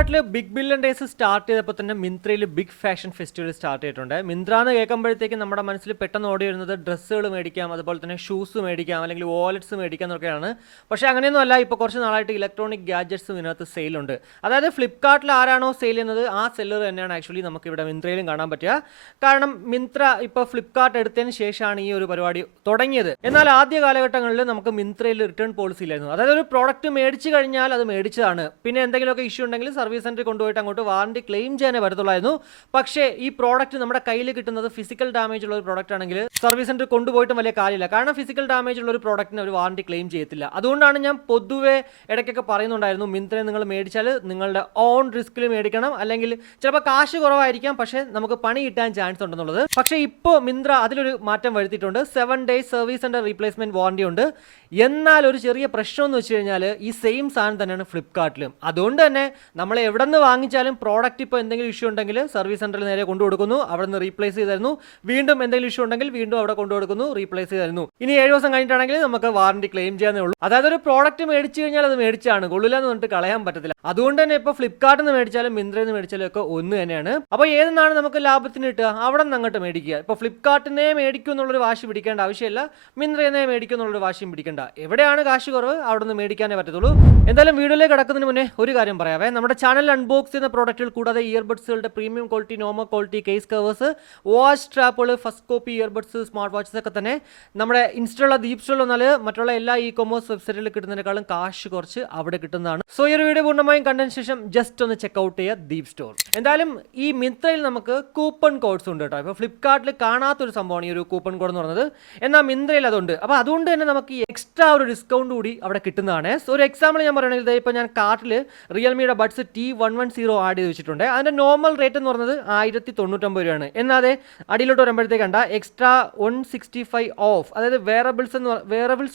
ഫ്ലിപ്കാർട്ടിൽ big billion days start ചെയ്തപ്പോൾ തന്നെ മിന്ത്രയിൽ ബിഗ് ഫാഷൻ ഫെസ്റ്റിവൽ സ്റ്റാർട്ട് ചെയ്തിട്ടുണ്ട്. മിന്ത്ര എന്ന് കേൾക്കുമ്പോഴത്തേക്ക് നമ്മുടെ മനസ്സിൽ പെട്ടെന്ന് ഓടി വരുന്നത് ഡ്രസ്സുകൾ മേടിക്കാം, അതുപോലെ തന്നെ ഷൂസ് മേടിക്കാം, അല്ലെങ്കിൽ വാലറ്റ്സ് മേടിക്കാം എന്നൊക്കെയാണ്. പക്ഷേ അങ്ങനെയൊന്നും അല്ല. ഇപ്പോൾ കുറച്ച് നാളായിട്ട് ഇലക്ട്രോണിക് ഗാഡ്ജറ്റ്സും ഇതിനകത്ത് സെയിലുണ്ട്. അതായത് ഫ്ലിപ്കാർട്ടിൽ ആരാണോ സെയിൽ ചെയ്യുന്നത് ആ സെല്ലർ തന്നെയാണ് ആക്ച്വലി നമുക്ക് ഇവിടെ മിന്ത്രയിലും കാണാൻ പറ്റുക. കാരണം മിന്ത്ര ഇപ്പോൾ ഫ്ലിപ്കാർട്ട് എടുത്തതിന് ശേഷമാണ് ഈ ഒരു പരിപാടി തുടങ്ങിയത്. എന്നാൽ ആദ്യ കാലഘട്ടങ്ങളിൽ നമുക്ക് മിന്ത്രയിൽ റിട്ടേൺ പോളിസി ഇല്ലായിരുന്നു. അതായത് ഒരു പ്രോഡക്റ്റ് മേടിച്ചു കഴിഞ്ഞാൽ അത് മേടിച്ചതാണ്, പിന്നെ എന്തെങ്കിലുമൊക്കെ ഇഷ്യൂ ഉണ്ടെങ്കിൽ സർവീസ് സെന്ററിൽ കൊണ്ടുപോയിട്ട് അങ്ങോട്ട് വാറണ്ടി ക്ലെയിം ചെയ്യാനേ വരത്തുള്ളായിരുന്നു. പക്ഷേ ഈ പ്രോഡക്റ്റ് നമ്മുടെ കയ്യിൽ കിട്ടുന്നത് ഫിസിക്കൽ ഡാമേജ് ഉള്ള ഒരു പ്രോഡക്റ്റ് ആണെങ്കിൽ സർവീസ് സെന്ററിൽ കൊണ്ടുപോയിട്ടും വലിയ കാര്യമില്ല. കാരണം ഫിസിക്കൽ ഡാമേജ് ഉള്ള ഒരു പ്രോഡക്റ്റിന് ഒരു വാറണ്ടി ക്ലെയിം ചെയ്യത്തില്ല. അതുകൊണ്ടാണ് ഞാൻ പൊതുവെ ഇടയ്ക്കൊക്കെ പറയുന്നുണ്ടായിരുന്നു, മിന്ത്രയിൽ നിങ്ങൾ മേടിച്ചാൽ നിങ്ങളുടെ ഓൺ റിസ്കിൽ മേടിക്കണം, അല്ലെങ്കിൽ ചിലപ്പോൾ കാശ് കുറവായിരിക്കാം പക്ഷേ നമുക്ക് പണി കിട്ടാൻ ചാൻസ് ഉണ്ടെന്നുള്ളത്. പക്ഷേ ഇപ്പോൾ മിന്ത്ര അതിലൊരു മാറ്റം വരുത്തിയിട്ടുണ്ട്. 7 days service centre replacement warranty ഉണ്ട്. എന്നാൽ ഒരു ചെറിയ പ്രശ്നം എന്ന് വെച്ച് കഴിഞ്ഞാൽ ഈ സെയിം സാധനം തന്നെയാണ് ഫ്ലിപ്കാർട്ടിലും. അതുകൊണ്ട് തന്നെ നമ്മൾ എവിടെ നിന്ന് വാങ്ങിച്ചാലും പ്രോഡക്റ്റ് ഇപ്പോൾ എന്തെങ്കിലും ഇഷ്യൂ ഉണ്ടെങ്കിൽ സർവീസ് സെന്ററിൽ നേരെ കൊണ്ടുകൊടുക്കുന്നു, അവിടെ നിന്ന് റീപ്ലേസ് ചെയ്ത് തരുന്നു. വീണ്ടും എന്തെങ്കിലും ഇഷ്യൂ ഉണ്ടെങ്കിൽ വീണ്ടും അവിടെ കൊണ്ടുകൊടുക്കുന്നു, റീപ്ലേസ് ചെയ്ത് തരുന്നു. ഇനി 7 ദിവസം കഴിഞ്ഞിട്ടാണെങ്കിൽ നമുക്ക് വാറണ്ടി ക്ലെയിം ചെയ്യാനേ ഉള്ളൂ. അതായത് ഒരു പ്രോഡക്റ്റ് മേടിച്ചു കഴിഞ്ഞാൽ അത് മേടിച്ചാണ്, കൊള്ളില്ല എന്ന് പറഞ്ഞിട്ട് കളയാൻ പറ്റത്തില്ല. അതുകൊണ്ട് തന്നെ ഇപ്പോൾ ഫ്ലിപ്കാർട്ടിൽ നിന്ന് മേടിച്ചാലും മിന്ത്രയിൽ നിന്ന് മേടിച്ചാലും ഒക്കെ ഒന്ന് തന്നെയാണ്. അപ്പോൾ ഏതെന്നാണ് നമുക്ക് ലാഭത്തിന് കിട്ടുക, അവിടെ നിന്ന് അങ്ങോട്ട് മേടിക്കുക. ഇപ്പോൾ ഫ്ലിപ്കാർട്ടിനെ മേടിക്കും എന്നുള്ളൊരു വാശി പിടിക്കേണ്ട ആവശ്യമില്ല, മിന്ത്രയെ മേടിക്കും എന്നുള്ളൊരു വാശിയും പിടിക്കേണ്ട. എവിടെയാണ് കാശ് കുറവ് അവിടെ നിന്ന് മേടിക്കാനേ പറ്റത്തുള്ളൂ. എന്തായാലും വീഡിയോയിലേക്ക് കടക്കുന്നതിന് മുന്നേ ഒരു കാര്യം പറയാവേ. നമ്മുടെ ചാനൽ അൺബോക്സ് ചെയ്യുന്ന പ്രോഡക്റ്റുകൾ കൂടാതെ ഇയർബഡ്സുകളുടെ premium quality, normal quality, case covers, watch സ്ട്രാപ്പുകൾ, first copy earbuds, smart watches ഒക്കെ തന്നെ നമ്മുടെ ഇൻസ്റ്റയുള്ള ദീപ് സ്റ്റോറിൽ വന്നാൽ മറ്റുള്ള എല്ലാ ഇ-കൊമേഴ്സ് വെബ്സൈറ്റുകളിൽ കിട്ടുന്നതിനേക്കാളും കാശ് കുറച്ച് അവിടെ കിട്ടുന്നതാണ്. സോ ഈ ഒരു വീഡിയോ പൂർണ്ണമായും കണ്ടതിന് ശേഷം ജസ്റ്റ് ഒന്ന് ചെക്കൗട്ട് ചെയ്യുക ദീപ് സ്റ്റോർ. എന്തായാലും ഈ മിന്ത്രയിൽ നമുക്ക് കൂപ്പൺ കോഡ്സ് ഉണ്ട് കേട്ടോ. ഇപ്പോൾ ഫ്ലിപ്കാർട്ടിൽ കാണാത്തൊരു സംഭവമാണ് ഈ ഒരു കൂപ്പൺ കോഡ് എന്ന് പറയുന്നത്, എന്നാൽ മിന്ത്രയിൽ അതുണ്ട്. അപ്പോൾ അതുകൊണ്ട് തന്നെ നമുക്ക് ഈ എക്സ്ട്രാ ഒരു ഡിസ്കൗണ്ട് കൂടി അവിടെ കിട്ടുന്നതാണ്. സോ ഒരു എക്സാമ്പിൾ ഞാൻ പറയുകയാണെങ്കിൽ ഇപ്പോൾ ഞാൻ കാർട്ടിൽ റിയൽമിയുടെ ബഡ്സ് T110 ആഡ് ചെയ്ത് വെച്ചിട്ടുണ്ട്. അതിൻ്റെ നോർമൽ റേറ്റ് എന്ന് പറയുന്നത് 1099 രൂപയാണ്. എന്നാതെ അടിയിലോട്ട് വരുമ്പോഴത്തേക്ക് കണ്ട എക്സ്ട്രാ 165 ഓഫ്, അതായത് വേറബിൾസ്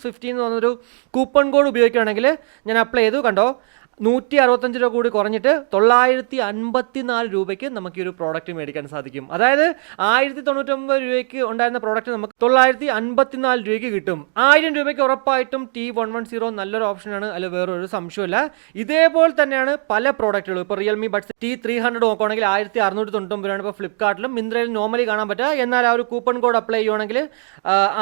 15 എന്ന് പറഞ്ഞൊരു കൂപ്പൺ കോഡ് ഉപയോഗിക്കുകയാണെങ്കിൽ ഞാൻ അപ്ലൈ ചെയ്തു, കണ്ടോ 165 രൂപ കൂടി കുറഞ്ഞിട്ട് 954 രൂപയ്ക്ക് നമുക്ക് ഈ ഒരു പ്രോഡക്റ്റ് മേടിക്കാൻ സാധിക്കും. അതായത് 1099 രൂപയ്ക്ക് ഉണ്ടായിരുന്ന പ്രോഡക്റ്റ് നമുക്ക് 954 രൂപയ്ക്ക് കിട്ടും. 1000 രൂപയ്ക്ക് ഉറപ്പായിട്ടും T110 നല്ലൊരു ഓപ്ഷനാണ്, അതിൽ വേറൊരു സംശയമില്ല. ഇതേപോലെ തന്നെയാണ് പല പ്രോഡക്റ്റുകളും. ഇപ്പോൾ റിയൽമി ബഡ്സ് T300 നോക്കുകയാണെങ്കിൽ 1699 രൂപയാണ് ഇപ്പോൾ ഫ്ലിപ്കാർട്ടിലും മിന്ത്രയിലും നോർമലി കാണാൻ പറ്റുക. എന്നാൽ ആ ഒരു കൂപ്പൺ കോഡ് അപ്ലൈ ചെയ്യുവാണെങ്കിൽ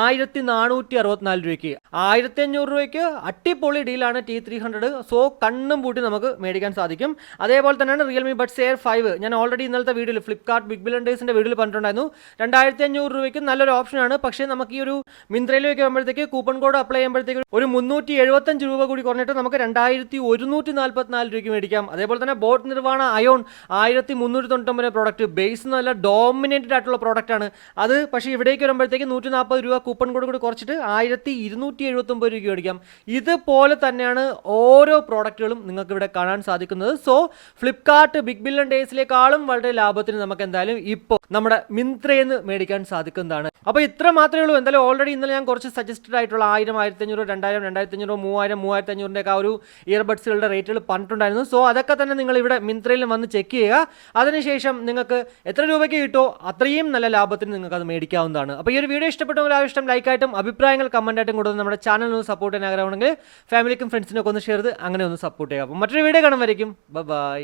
1464 രൂപയ്ക്ക്, 1500 രൂപയ്ക്ക് അടിപൊളി ഡീലാണ് T300. സോ കണ്ണും പൂട്ടി നമുക്ക് മേടിക്കാൻ സാധിക്കും. അതേപോലെ തന്നെയാണ് റിയൽമി ബഡ്സ് എയർ 5. ഞാൻ ഓൾറെഡി ഇന്നലത്തെ വീഡിയോയിൽ ഫ്ലിപ്കാർട്ട് ബിഗ് ബില്യൺ ഡേയ്സിൻ്റെ വീഡിയോയിൽ പറഞ്ഞിട്ടുണ്ടായിരുന്നു, 2500 രൂപയ്ക്ക് നല്ലൊരു ഓപ്ഷനാണ്. പക്ഷേ നമുക്ക് ഈ ഒരു മിന്ത്രയിലേക്ക് വരുമ്പോഴത്തേക്ക് കൂപ്പൺ കോഡ് അപ്ലൈ ചെയ്യുമ്പോഴത്തേക്ക് ഒരു 375 രൂപ കൂടി കുറഞ്ഞിട്ട് നമുക്ക് 2144 രൂപയ്ക്ക് മേടിക്കാം. അതേപോലെ തന്നെ boat nirvana ion 1399 product, base നല്ല ഡോമിനേറ്റഡ് ആയിട്ടുള്ള പ്രോഡക്റ്റ് ആണ് അത്. പക്ഷേ ഇവിടേക്ക് വരുമ്പോഴത്തേക്ക് 140 രൂപ കൂപ്പൺ കോഡ് കൂടി കുറച്ചിട്ട് 1279 രൂപയ്ക്ക് മേടിക്കാം. ഇതുപോലെ തന്നെയാണ് ഓരോ പ്രോഡക്റ്റുകളും നിങ്ങൾക്ക് ഇവിടെ കാണാൻ സാധിക്കുന്നത്. സോ ഫ്ലിപ്കാർട്ട് ബിഗ് ബില്യൺ ഡേയ്സിലേക്കാളും വളരെ ലാഭത്തിന് നമുക്ക് എന്തായാലും ഇപ്പോൾ നമ്മുടെ മിന്ത്രയിൽ നിന്ന് മേടിക്കാൻ സാധിക്കുന്നതാണ്. അപ്പോൾ ഇത്ര മാത്രമേ ഉള്ളൂ. എന്തായാലും ഓൾറെഡി ഇന്നലെ ഞാൻ കുറച്ച് സജസ്റ്റഡ് ആയിട്ടുള്ള 1000, 1500, 2000, 2500, 3000, 3500 ആ ഒരു ഇയർബഡ്സുകളുടെ റേറ്റുകൾ പറഞ്ഞിട്ടുണ്ടായിരുന്നു. സോ അതൊക്കെ തന്നെ നിങ്ങൾ ഇവിടെ മിന്ത്രയിൽ വന്ന് ചെക്ക് ചെയ്യുക. അതിനുശേഷം നിങ്ങൾക്ക് എത്ര രൂപയ്ക്ക് കിട്ടുമോ അത്രയും നല്ല ലാഭത്തിന് നിങ്ങൾക്ക് അത് മേടിക്കാവുന്നതാണ്. അപ്പോൾ ഈ ഒരു വീഡിയോ ഇഷ്ടപ്പെട്ടെങ്കിൽ ആ ഇഷ്ടം ലൈക്കായിട്ടും അഭിപ്രായങ്ങൾ കമൻറ്റായിട്ടും കൊടുത്ത് നമ്മുടെ ചാനൽ ഒന്ന് സപ്പോർട്ട് ചെയ്യാൻ ആഗ്രഹമാണെങ്കിൽ ഫാമിലിക്കും ഫ്രണ്ട്സിനൊക്കെ ഒന്ന് ഷെയർ ചെയ്ത് അങ്ങനെ ഒന്ന് സപ്പോർട്ട് ചെയ്യുക. അപ്പോൾ മറ്റൊരു വീഡിയോ കാണും വരയ്ക്കും. ബൈ.